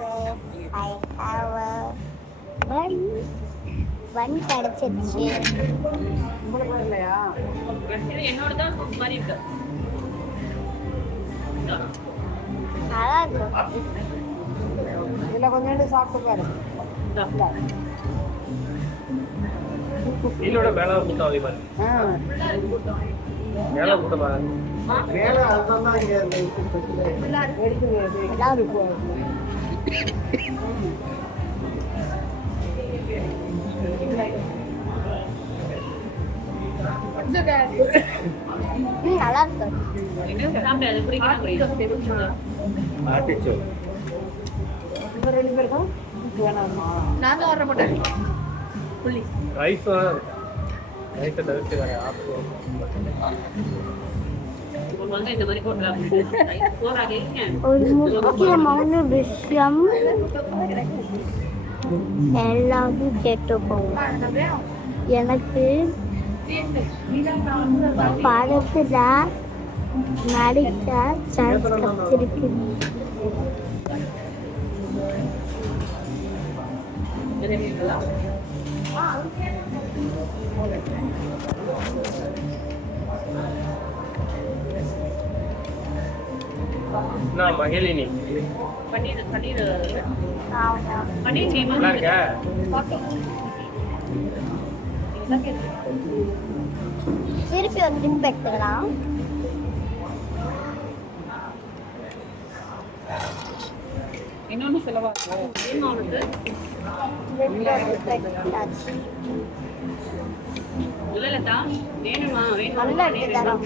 I have a one. One கிடைச்சிருச்சு. உங்களுக்கு வரலையா? என்னோட தான் சூப் மாதிரி இருக்கு. நல்லா இருக்கும். இதில் கொஞ்சோண்டு சாப்பிட்டு பாரு. இதோட மேலே கூட்டாவே பாரு. மேலே கூட்ட பாரு. மேலே அதுதான் இங்கே நல்லா இருக்கும். ரெண்டு பேருக்கும் வேணாமா? நான் தான் வர மாட்டேன். புள்ளி ரைஸ் ரைஸை தவிர்த்து வேறு ஆப்ஷன் இந்த மாதிரி போட்டுறாங்க. ஒரு முக்கியமான விஷயம் எல்லாரும் கேட்டுக்கோங்க. எனக்கு படத்துல நடிக்க சான்ஸ் கிடைச்சிருக்கு. நான் மகிழினி பன்னீர் பன்னீர் ஆமா. பன்னீர் நல்லா இருக்க திருப்பி ஒரு டிப் எடுத்துக்கலாம். இன்னொன்று செலவா இன்னொன்று இல்லைல்லா வேணுமா நல்லா எடுத்து தரோம்.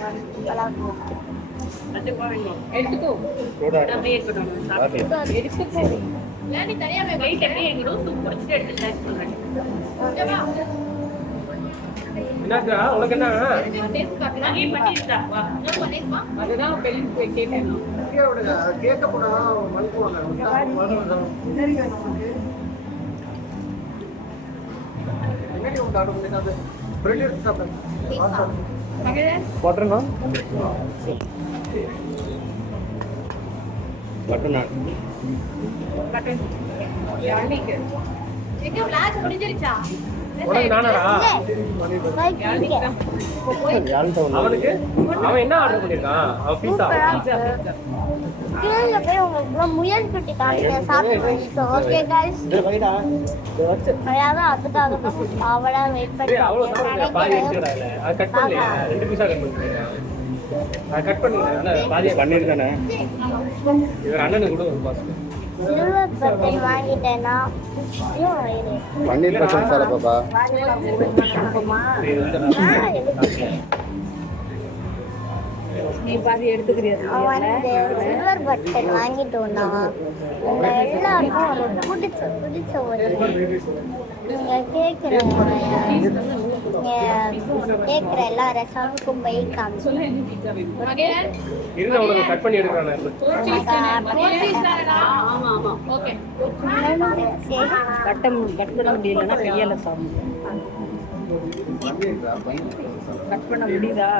எடுத்துக்கோ அப்படியே இருக்கட்டும். எடுத்துக்கோ நீ தனியாவே வெயிட் அப்படியே இருக்கணும். சூப் குடிச்சிட்டு எடுத்து டேஸ்ட் பண்ணுறேன். என்னக்கா உனக்கு என்ன அதுதான் பெரிய கேட்டேன். கேட்க போனா மல்குவாங்க போட்டுருங்க பட்டன் முடிஞ்சிருச்சா உனக்கு நானடா அவனுக்கு அவன் என்ன ஆர்டர் பண்ணிருக்கான்? அவன் பீஸா கீழே போய் உங்களுக்கு முயல் குட்டி காமிக்க சாப்பிட்டு. ஓகே கைஸ், அதாவது அதுக்காக தான் அவளா வெயிட் பண்ணி பாதி எடுத்துக்கடா. இல்ல அது கட் பண்ணலையா? 2 பீஸா கட் பண்ணிருக்கேன். அது கட் பண்ணுங்க. ஆனா பாதியா பண்ணிருக்கானே. இவர் அண்ணனுக்கு கூட ஒரு பாஸ் சில்வர் பட்டன் வாங்கிட்டேன்னா பன்னீர் பட்டன் சார் பாப்பா. நீ பாதி எடுத்துக்கிறியா? சில்வர் பட்டன் வாங்கிட்டோம்னா உங்க எல்லாருக்கும் ஒரு பிடிச்ச ஒரு நீங்க கேட்குற எல்லா ரெசார்ட்டுக்கும் போய் காமிச்சு கட் பண்ணி எடுக்கிறானே. கட்ட முடியலன்னா கையால சாப்பிடும். கட் பண்ண முடியுதா?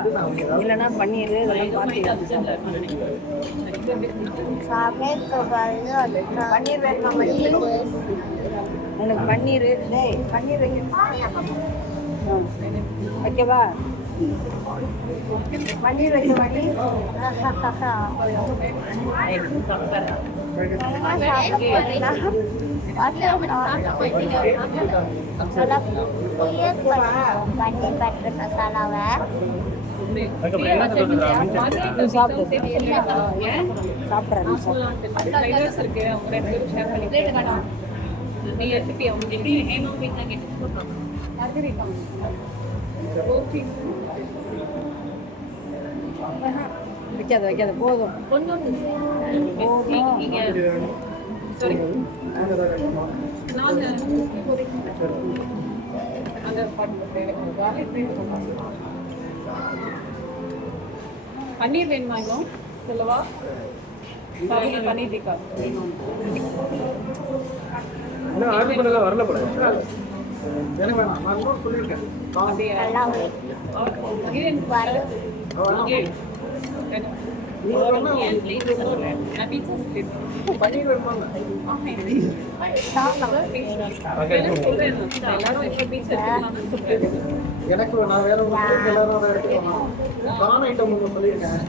இல்லைன்னா பன்னீர் இதெல்லாம் பார்த்து பன்னீர் வேணுமா? உனக்கு பன்னீர் பன்னீர் வைக்கவா? பன்னீர் வைக்க பன்னீர் பட்டர் மசாலாவை வைக்காத வைக்காத போதும். பன்னீர் வேணுமா? இன்னும் சொல்லவா? பன்னீர் டிக்கா ஆர்டர் பண்ணலாம் வரல போல. பன்னீர் வேணுமாங்க எனக்கு நான் வேற ஒரு எல்லாரும் எடுத்துக்கோங்க கான் ஐட்டம் ஒன்று சொல்லியிருக்கேன்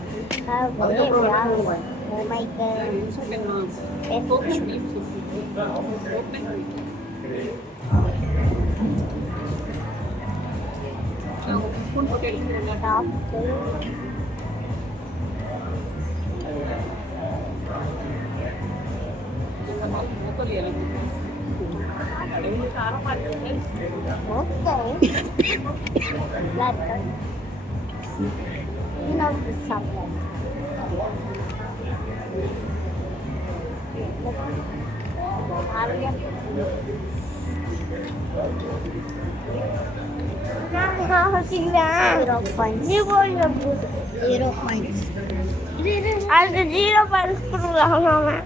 அது 0 பாயிண்ட்ஸ் கொடுக்கலாம்.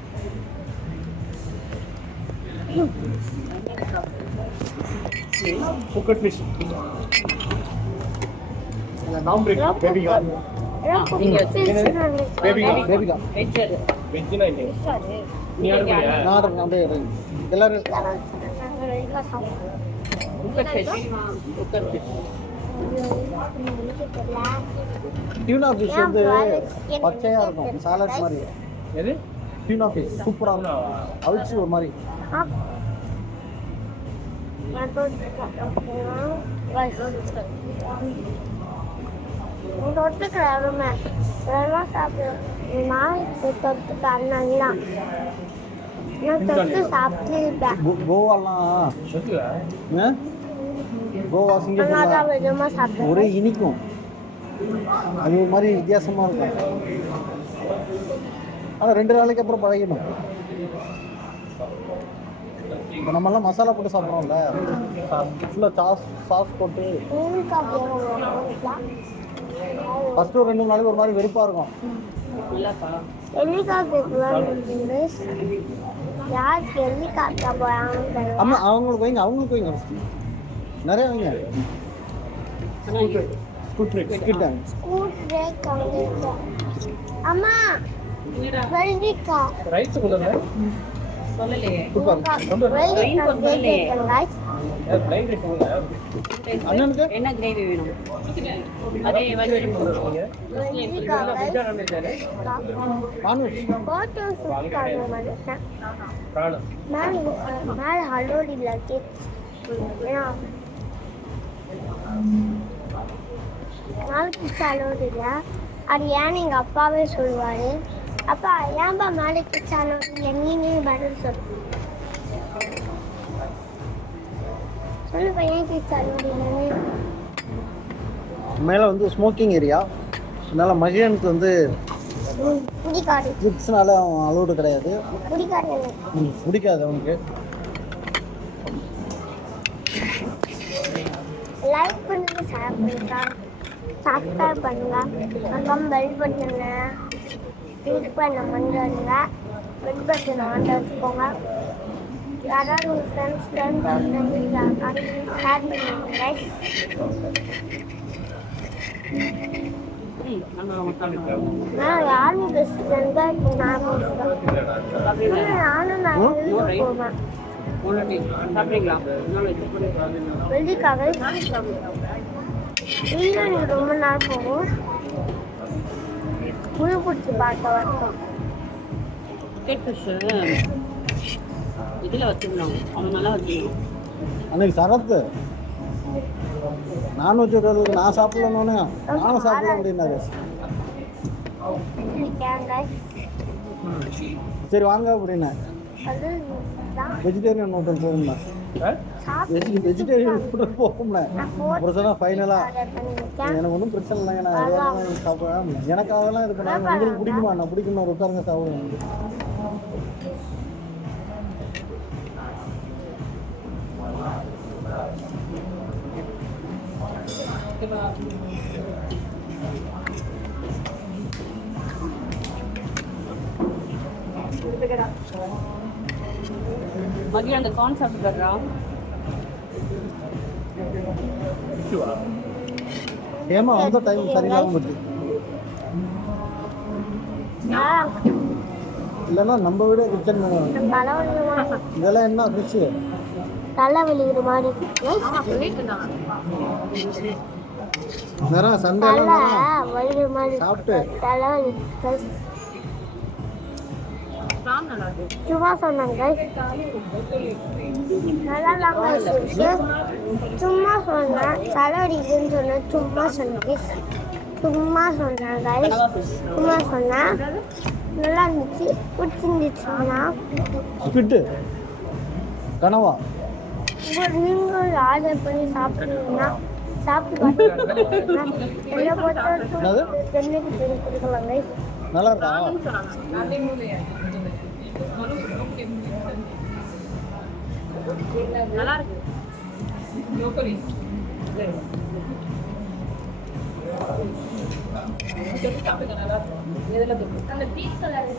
குக்கட் ஃபிஷ் நாம் பிரேக் பேபிகா பேபிகா வெஜ்ஜினா இல்லை நீ ஆர்டர் நான் அப்படியே எல்லாரும் டியூனா ஃபிஷ் வந்து பச்சையா இருக்கும் சாலட் மாதிரி. எது டியூனா ஃபிஷ் சூப்பரா இருக்கும் அவிச்சு ஒரு மாதிரி. கோவா சிங்கப்பூர் ஒரே இனிக்கும், அது ஒரு மாதிரி வித்தியாசமா இருக்கும். ஆனால் 2 நாளைக்கு அப்புறம் பழகிடும். இப்போ நம்மெல்லாம் மசாலா போட்டு சாப்பிட்றோம்ல, ஃபுல்லாக சாஸ் போட்டு ஃபஸ்ட்டு ஒரு 2 நாளைக்கு ஒரு மாதிரி வெறுப்பாக இருக்கும். ஆமாம், அவங்களுக்கு வைங்க நிறைய வைங்க. அம்மா ரைஸ் கொண்டு சொல்லலையே என்ன கிரேவி வேணும்? அதே நாளைக்கு சாலோடு இல்லை, அது ஏன்னு எங்கள் அப்பாவே சொல்லுவார். அப்பா ஏன்பா நாளைக்கு சாலோடு இல்லை, நீனே பதில் சொல்லுப்பா ஏன் சாலோடு இல்லைன்னு. மேலே வந்து ஸ்மோக்கிங் ஏரியா, அதனால் மகிழனுக்கு வந்து பிடிக்காது, கிட்ஸ்னால அவன் அலோடு கிடையாது. பிடிக்காது அவனுக்கு. லைக் பண்ணுங்க, ஷேர் பண்ணுங்க, சப்ஸ்கிரைப் பண்ணுங்க, அப்புறம் பெல் பட்டனை கிளிக் பண்ண மறந்துடுங்க. பெல் பட்டனை ஆன் வச்சுக்கோங்க. யாராவது உங்கள் ஃப்ரெண்ட்ஸ் ஷேர் பண்ணுங்க. நான் யாரும் பெஸ்ட் வெள்ளிக்காக எனக்கு ரொம்ப நாள் போகும். முழு பிடிச்சி பார்க்க வரட்டும். இதில் வச்சுக்கணும், அவங்க நல்லா வச்சுக்கணும். அன்னைக்கு சரத்து நான்வெஜ் விடுறதுக்கு நான் சாப்பிடலன்னு நானும் சாப்பிட அப்படின்னாரு. சரி வாங்க அப்படின்னா வெஜிடேரியன் ஹோட்டல் போகும்ல, வெஜிடேரியன் ஹோட்டல் போகும்ல. ஒரு சொன்னால் ஃபைனலாக எனக்கு ஒன்றும் பிரச்சனை இல்லைங்க, நான் எதாவது சாப்பிட்றேன். எனக்கு அதெல்லாம் இது பண்ணாங்க. உங்களுக்கு பிடிக்குமா? நான் பிடிக்குமா? ஒரு உட்காருங்க சாப்பிடுவேன். மதியம் அந்த கார்ன் சாப்பிட்டுறா. ஏமா அந்த டைம் சரியில்லாமல் போச்சு. இல்லைன்னா நம்ம விட கிச்சன் தலைவலி இதெல்லாம் என்ன ஃபிஷ்ஷு? தலைவலிக்கிற மாதிரி நிறைய சண்டே தலை வலிக்கிற மாதிரி சாப்பிட்டு தலைவலி சும்மா சொன்னாங்க நல்லா சும்மா சொன்னேன் தலைவலிக்குன்னு சொன்னேன் சும்மா சொன்னேன் சும்மா சொன்னேன் நல்லா இருந்துச்சு பிடிச்சிருந்துச்சுன்னா ஸ்பிட்டு கனவா நீங்கள் ஆர்டர் பண்ணி சாப்பிட்டீங்கன்னா சாப்பிட்டு என்ன பொறுத்த தென்னைக்கு தெரிஞ்சு கொடுக்கலாங்க நல்லா இருக்கா? நல்லா இருக்கு. அந்த பீச் கலர்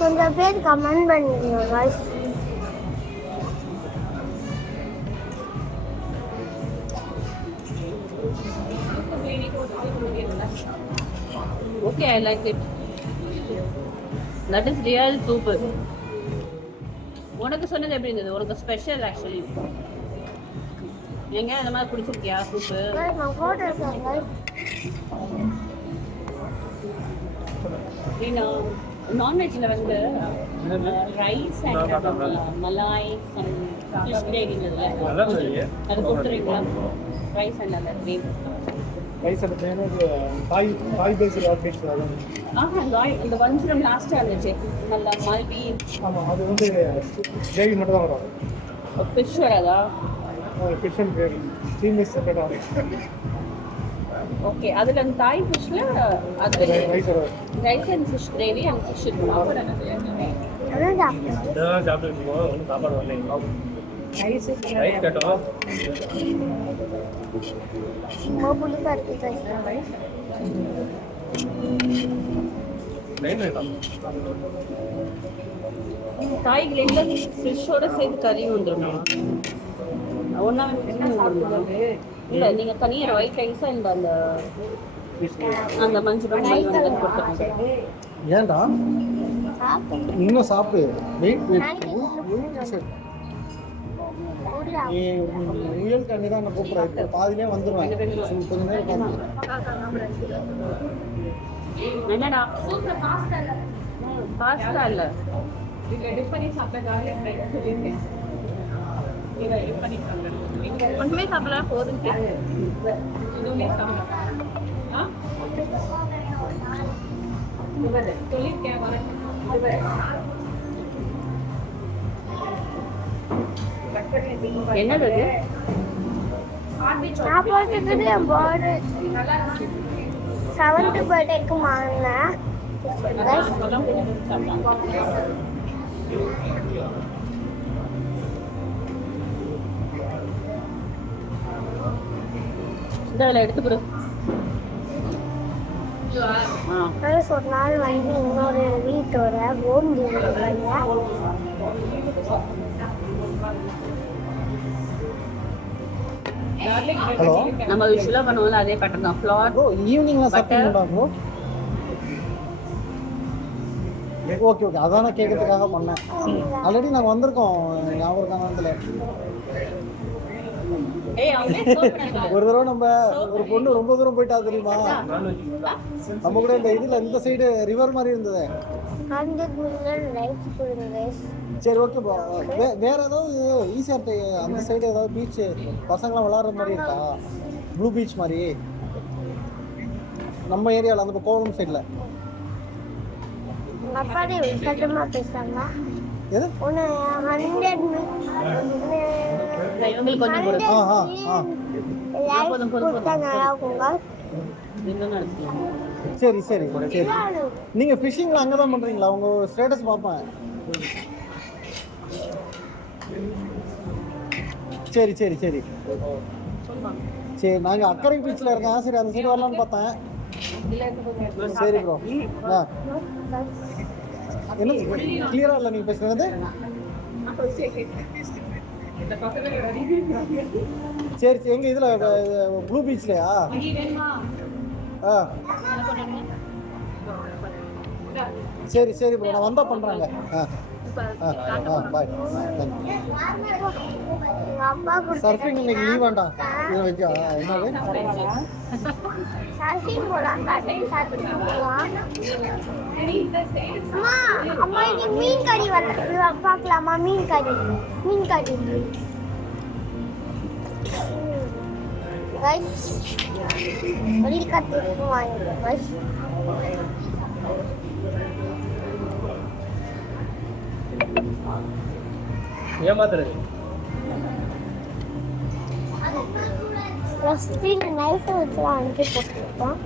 கொஞ்சம் பேர் கமெண்ட் பண்ணிடுங்க guys. Okay, I like it. That is real super. உனக்கு சொன்னது எப்படி இருந்தது? உனக்கு ஸ்பெஷல் ஆக்சுவலி. எங்க அந்த மாதிரி குடிச்சிருக்கியா சூப்பு? Guys, நான் போட்டோ எடுத்தேன் guys. நீ நான்வெஜ்ல வந்து rice and Malay fish gravy இருந்ததுல அது கொடுத்துறீங்களா? ரைஸ் அண்ட் அந்த கிரேவி. ரைஸ் எடுத்து தாய் பேசுகிற ஃபிஷ் அது. இந்த வஞ்சிரம் லாஸ்ட்டாக இருந்துச்சு நல்லா மல்பி. ஆமாம், அது வந்து கிரேவி மட்டும் தான் வரும். ஃபிஷ் வராதா? ஃபிஷ் அண்ட் கிரேவி ஸ்டீம்லெஸ் செப்பரேட்டாக வரும். ஓகே, அதில் அந்த தாய் ஃபிஷ்ஷில் அது ரைஸ் வரும். Rice and fish gravy and fish இருக்கும். அதான் சாப்பிட்டேன். இதெல்லாம் சாப்பிட்டு வச்சுக்கோ, ஒன்றும் சாப்பாடு வரல. ரைஸ் கேட்டோம். ரொம்ப புளிப்பா இருக்கு guys. லைன் வேண்டாம். தாய் கிரேவியில் ஃபிஷ்ஷோட சேர்த்து கறியும் வந்துடும். ஒன்றா இல்லை, நீங்கள் தனியாக ஒயிட் ரைஸ் அண்ட் அந்த மஞ்சள் வந்து கொடுத்துருங்க. ஏன்டா சாப்பிட்டேன். இன்னும் சாப்பிடு. வெயிட் நீ முயல் கண்ணி தான் என்ன கூப்பிட்ற. இப்போ பாதிலே வந்துடுவேன். கொஞ்சம் நேரம் பார்த்து. என்னடா பாஸ்தா இல்லை, ஒன்றுமே சாப்பிடல போதும். என்னது அது? நான் போட்டுக்கிறது என் பர்த்டே 7th பர்த்டேக்கு வாங்கினேன். இதில் எடுத்துக்கொடு. ஒரு நாள் வந்து இன்னொரு வீட்டோட ஹோம் டெலிவரி ஹலோ, நம்ம யூஸ்வலாக பண்ணுவோம்ல அதே பேட்டர்ன் தான். ஃப்ளார் ப்ரோ ஈவினிங்லாம் சாப்பிட்டீங்களா ப்ரோ? ஓகே ஓகே, அதான் நான் கேட்கறதுக்காக பண்ணேன். ஆல்ரெடி நாங்கள் வந்திருக்கோம் ஞாபகம் காலத்தில். ஒரு தடவை நம்ம ஒரு பொண்ணு ரொம்ப தூரம் போயிட்டா தெரியுமா? நம்ம கூட இந்த இதில் இந்த சைடு ரிவர் மாதிரி இருந்தது. 100 million likes கொடுங்க. சரி ஓகே ப்ரோ. வேறு ஏதாவது ஈஸியாக அந்த சைடு ஏதாவது பீச்சு பசங்களாம் விளாட்ற மாதிரி இருக்கா? ப்ளூ பீச் மாதிரி நம்ம ஏரியாவில் அந்த கோவளம் சைடில். அப்பாடி சட்டமாக பேசுகிறாங்க. எது? ஒன்று 100 இவங்களுக்கு கொஞ்சம் கொடு. லைக்ஸ் கொடுத்தா நல்லா இருக்குங்க. சரி சரி சரி. நீங்கள் ஃபிஷிங்கில் அங்கே தான் பண்ணுறீங்களா? உங்கள் ஸ்டேட்டஸ் பார்ப்பேன். சரி சரி சரி சரி, நாங்கள் அக்கறை பீச்சில் இருக்கேன். சரி அந்த சைடு வரலான்னு பார்த்தேன். சரி ப்ரோ. என்ன கிளியராக இல்லை நீங்கள் பேசுகிறது? சரி சரி, எங்கள் இதில் ப்ளூ பீச்லையா? ஆ சரி சரி ப்ரோ, நான் வந்தால் பண்ணுறாங்க. பாய். சர்ஃபிங் இன்னைக்கு லீவ் வேண்டாம். இதை வச்சா என்னது? சர்ஃபிங் போலாம், அம்மா அம்மா இது மீன் கறி பார்க்கலாமா? மீன் கறி கைஸ் வெளி கட்டு வாங்க கைஸ். ஏமாத்துறது ஃபர்ஸ்ட் நைஃப் வச்சு அங்கே போட்டுட்டோம்.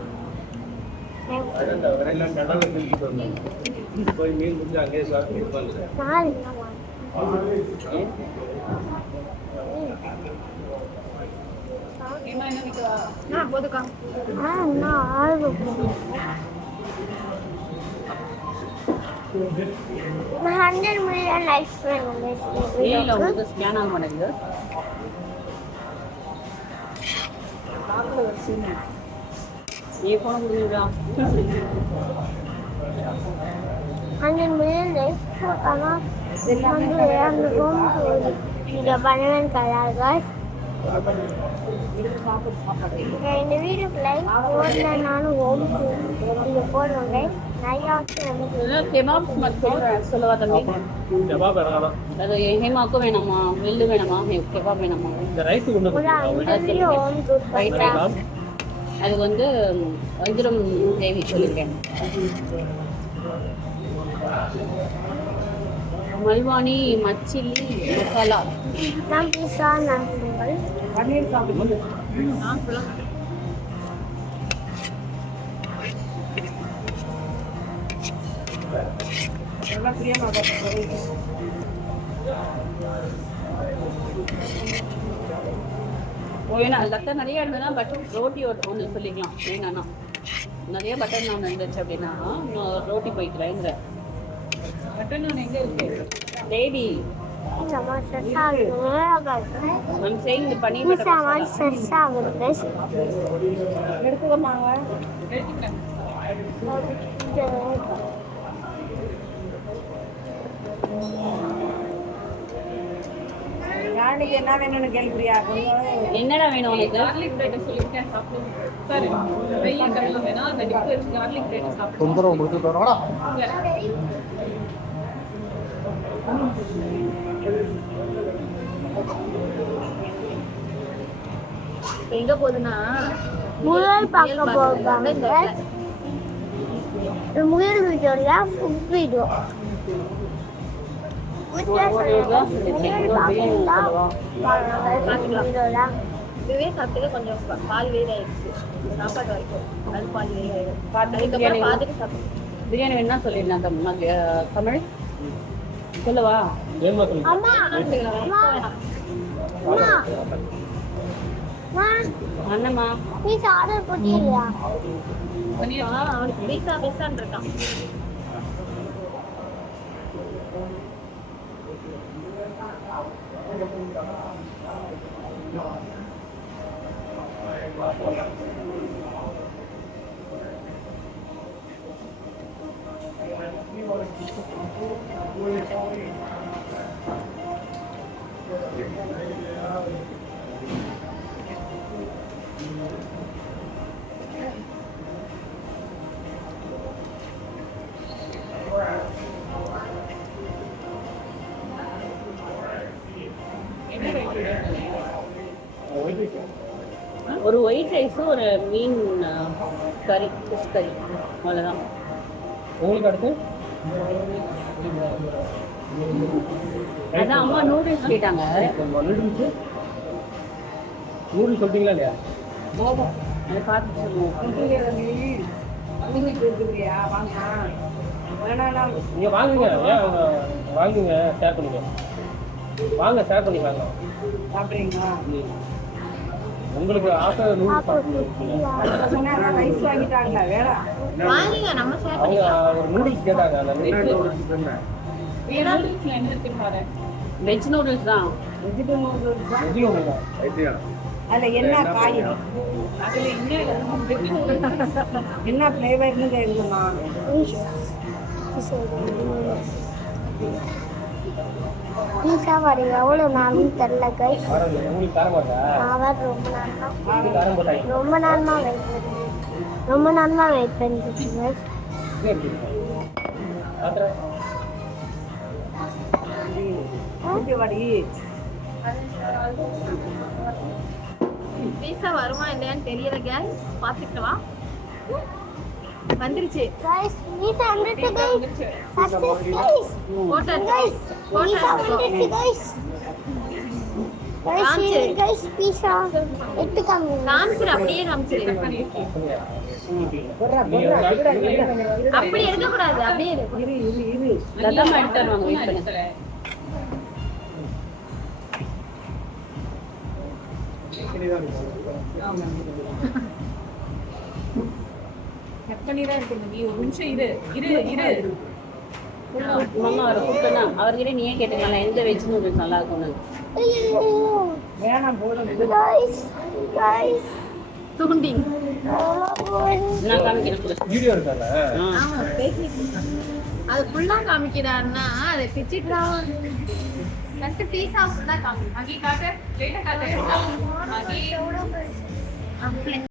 போய் மீன் முடிஞ்சு அங்கேயே சாப்பிட்டு நான் 100 மில்லியன் லைக்ஸ் ஏல உங்களுக்கு ஸ்கேன் ஆக மாட்டேங்குது. ये फोन கொடுங்க. 100 மில்லியன் லைக்ஸ் போட்டானா வந்து அந்த ரூம் இங்க பண்ணவன் கலாகாஸ். இந்த வீடியோக்கு லைக் போடல நானும் ஹோம் இங்க போடுறோங்க. நிறைய kebabs मत சொல்லவா தம்பி? kebab வேணாம். அது ஹேமாக்கு வேணாமா? வெள்ளு வேணாமா? kebab வேணாமா? இந்த ரைஸ் கொண்டு வந்து அது வந்து வஞ்சிரம் தேவி சொல்லிருக்கேன். மல்வானி மச்சிலி மசாலா நான் பீஸா நான் பன்னீர் சாப்பிடுங்க. எல்லாம் பிரியமா வேணா லத்த நிறைய இருந்ததுன்னா பட்டர் ரோட்டி ஒன்று சொல்லிக்கலாம். வேணாண்ணா நிறைய பட்டர் நான் இருந்துச்சு அப்படின்னா ரோட்டி போய்க்கிறேங்கிற. பட்டர் நான் எங்கே இருக்கு lady? I'm saying the paneer butter masala. எடுத்துக்கோமாங்க. எடுத்துக்கிறேன். யாருக்கு என்ன வேணும்னு கேள்வியா? என்னடா வேணும் உனக்கு? garlic bread சொல்லிட்டேன் சாப்பிடு. சரி. வெயில் கறல வேணா அந்த டிப் garlic bread சாப்பிடு. தொந்தரவு கொடுத்து தரோடா. எங்க போகுதுன்னா முயல் பார்க்க போறாங்க. முயல் வீடியோல ஃபுட் வீடியோ. இதுவே சாப்பிட்டு கொஞ்சம் பால் வேறாயிருச்சு சாப்பாடு வரைக்கும். அது பால் வேறாயிடும். பிரியாணி வேணா சொல்லிடலாம் தமிழ் சொல்லவா? அண்ணம்மா பீஸா ஆர்டர் போட்டியா? அவனுக்கு பீஸா பீஸான் இருக்கான். ஒரு ஒயிட் ரைஸும் ஒரு மீன் கறி ஃபிஷ் கறி அவ்வளோதான். உங்களுக்கு அடுத்து அதான் அம்மா நூடுல்ஸ் கேட்டாங்க. நூடுல்ஸ் சொல்லிட்டீங்களா இல்லையா? அதை பார்த்து சொல்லுவோம். வாங்க நீங்கள் வாங்குங்க. ஏன் வாங்குங்க ஷேர் பண்ணுங்க. வாங்க ஷேர் பண்ணி வாங்க. சாப்பிட்றீங்களா? உங்களுக்கு ஆசை நூடுல்ஸ் ரைஸ் வாங்கிட்டாங்களா வேணாம் வாங்குங்க நம்ம ஷேர் அவங்க ஒரு நூடுல்ஸ் கேட்டாங்க. அந்த நூடுல்ஸ் என்ன? நூடுல்ஸ்ல என்ன இருக்கு பாரு. வெஜ் நூடுல்ஸ் தான். வெஜிடபிள் நூடுல்ஸ் தான். Veg noodles idea. அதில் என்ன காய் அதுல என்ன என்ன ஃப்ளேவர்னு கேட்குமா? பீஸா வர எவ்வளோ நாளும் தெரில கைஸ். உங்களுக்கு தர மாட்டா? அவர் காரம் போட்டாங்க. ரொம்ப நேரமாக வெயிட் பண்ணிட்டு பீஸா வருமா இல்லையான்னு தெரியல கேஸ். பாத்துக்கலாம். வந்துருச்சு. கைஸ் பீஸா வந்துருச்சு கைஸ். Success guys. போட்டாச்சு. கைஸ் பீஸா வந்துருச்சு கைஸ். கைஸ் பீஸா எடுத்து காமிங்க. காமிச்சிரு, அப்படியே காமிச்சிரு. அப்படி எடுக்க கூடாது, அப்படியே எடு. லதா எடுத்து வருவாங்க, வெயிட் பண்ணு. கட் பண்ணி தான் இருக்கு. நீ ஒரு நிமிஷம் இரு. மாமா அவர் கூப்பிட்டா அவர்கிட்ட நீயே கேட்டுக்கலாம் எந்த வெஜ் நூடுல்ஸ் நல்லா இருக்கும்னு. வேணாம் போடுங்க கைஸ் தூண்டி. நான் காமிக்கிறேன். வீடியோ இருக்கால? ஆமா, அது ஃபுல்லா காமிக்கிறான்னா அதை பிச்சிட்டா கட்டு பீஸா ஃபுல்லா காமி. அங்கே காட்டு, லேட்டா காட்டு. அங்கே